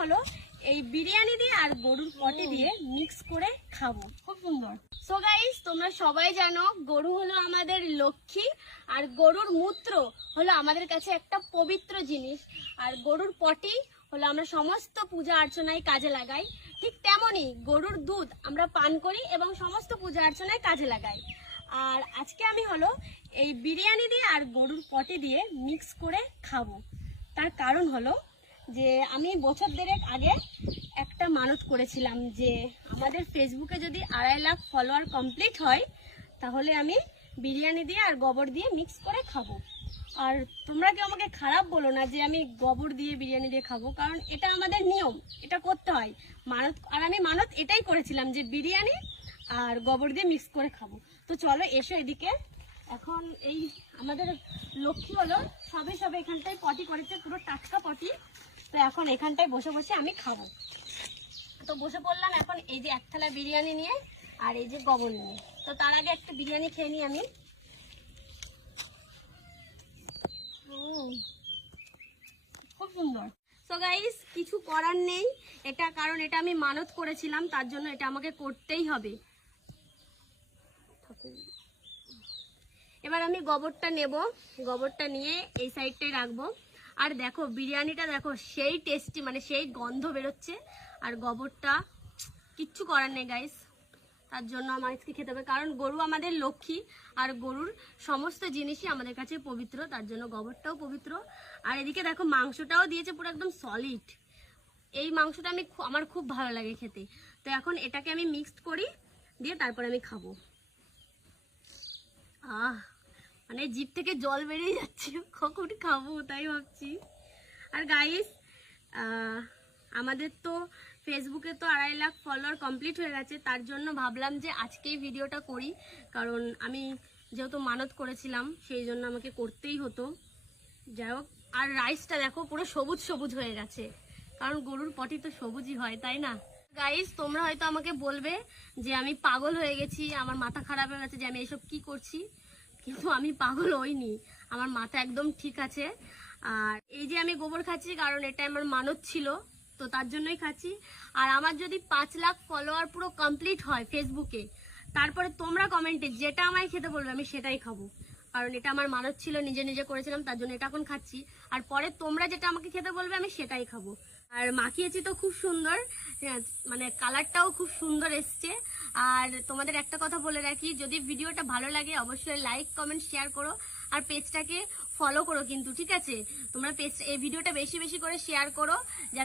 হলো এই বিরিয়ানি দিয়ে আর গরুর পটি দিয়ে মিক্স করে খাবো, খুব সুন্দর। সো গাইস, তোমরা সবাই জানো গরু হলো আমাদের লক্ষ্মী, আর গরুর মূত্র হলো আমাদের কাছে একটা পবিত্র জিনিস, আর গরুর পটি হলো আমরা সমস্ত পূজা অর্চনায় কাজে লাগাই। ঠিক তেমনই গরুর দুধ আমরা পান করি এবং সমস্ত পূজা অর্চনায় কাজে লাগাই। আর আজকে আমি হলো এই বিরিয়ানি দিয়ে আর গরুর পটি দিয়ে মিক্স করে খাবো। তার কারণ হলো যে আমি বছর দেড়েক আগে একটা মানত করেছিলাম যে আমাদের ফেসবুকে যদি 2.5 লাখ ফলোয়ার কমপ্লিট হয় তাহলে আমি বিরিয়ানি দিয়ে আর গোবর দিয়ে মিক্স করে খাবো। আর তোমরা কেউ আমাকে খারাপ বলো না যে আমি গোবর দিয়ে বিরিয়ানি দিয়ে খাবো, কারণ এটা আমাদের নিয়ম, এটা করতে হয় মানত। আর আমি মানত এটাই করেছিলাম যে বিরিয়ানি আর গোবর দিয়ে মিক্স করে খাবো। তো চলো এসো এদিকে। এখন এই আমাদের লক্ষ্মী হলো সবে সবে এখানটায় পটি করেছে, পুরো টাটকা পটি। তো এখন এখানটায় বসে বসে আমি খাবো। তো বসে পড়লাম এখন এই যে এক থালা বিরিয়ানি নিয়ে আর এই যে গোবর নিয়ে। তো তার আগে একটা বিরিয়ানি খেয়ে নিই আমি। খুব সুন্দর। সো গাইস, কিছু করার নেই, এটা কারণ এটা আমি মানত করেছিলাম, তার জন্য এটা আমাকে করতেই হবে। এবার আমি গোবরটা নেব, গোবরটা নিয়ে এই সাইডটায় রাখবো। আর দেখো বিরিয়ানিটা দেখো সেই টেস্টি, মানে সেই গন্ধ বেরোচ্ছে। আর গোবরটা কিচ্ছু করার নেই গাইস, তার জন্য আমার আজকে খেতে হবে, কারণ গরু আমাদের লক্ষ্মী আর গরুর সমস্ত জিনিসই আমাদের কাছে পবিত্র, তার জন্য গোবরটাও পবিত্র। আর এদিকে দেখো মাংসটাও দিয়েছে পুরো একদম সলিড। এই মাংসটা আমার খুব ভালো লাগে খেতে। তো এখন এটাকে আমি মিক্সড করি, দিয়ে তারপরে আমি খাবো। মানে জিভ থেকে জল বেরিয়ে যাচ্ছে, কখন খাবো তাই ভাবছি। আর গাইস, আমাদের তো ফেসবুকে তো 2.5 লাখ ফলোয়ার কমপ্লিট হয়ে গেছে, তার জন্য ভাবলাম যে আজকেই ভিডিওটা করি, কারণ আমি যেহেতু মানত করেছিলাম সেই জন্য আমাকে করতেই হতো। যাই হোক, আর রাইসটা দেখো পুরো সবুজ সবুজ হয়ে গেছে, কারণ গরুর পটি তো সবুজই হয়, তাই না গাইস? তোমরা হয়তো আমাকে বলবে যে আমি পাগল হয়ে গেছি, আমার মাথা খারাপ হয়ে গেছে, যে আমি এসব কি করছি, কিন্তু আমি পাগল হইনি, আমার মাথা একদম ঠিক আছে। আর এই যে আমি গোবর খাচ্ছি কারণ এটা আমার মানত ছিল, তো তার জন্যই খাচ্ছি। আর আমার যদি 5 লাখ ফলোয়ার পুরো কমপ্লিট হয় ফেসবুকে, তারপরে তোমরা কমেন্টে যেটা আমায় খেতে বলবে আমি সেটাই খাবো, কারণ এটা আমার মানত ছিল, নিজে নিজে করেছিলাম, তার জন্য এটা এখন খাচ্ছি। আর পরে তোমরা যেটা আমাকে খেতে বলবে আমি সেটাই খাবো। আর মাখিয়েছি তো খুব সুন্দর, মানে কালারটাও খুব সুন্দর এসছে। আর তোমাদের একটা কথা বলে রাখি, যদি ভিডিওটা ভালো লাগে অবশ্যই লাইক কমেন্ট শেয়ার করো, আর পেজটাকে ফলো করো কিন্তু, ঠিক আছে? তোমরা এই ভিডিওটা বেশি বেশি করে শেয়ার করো, যাতে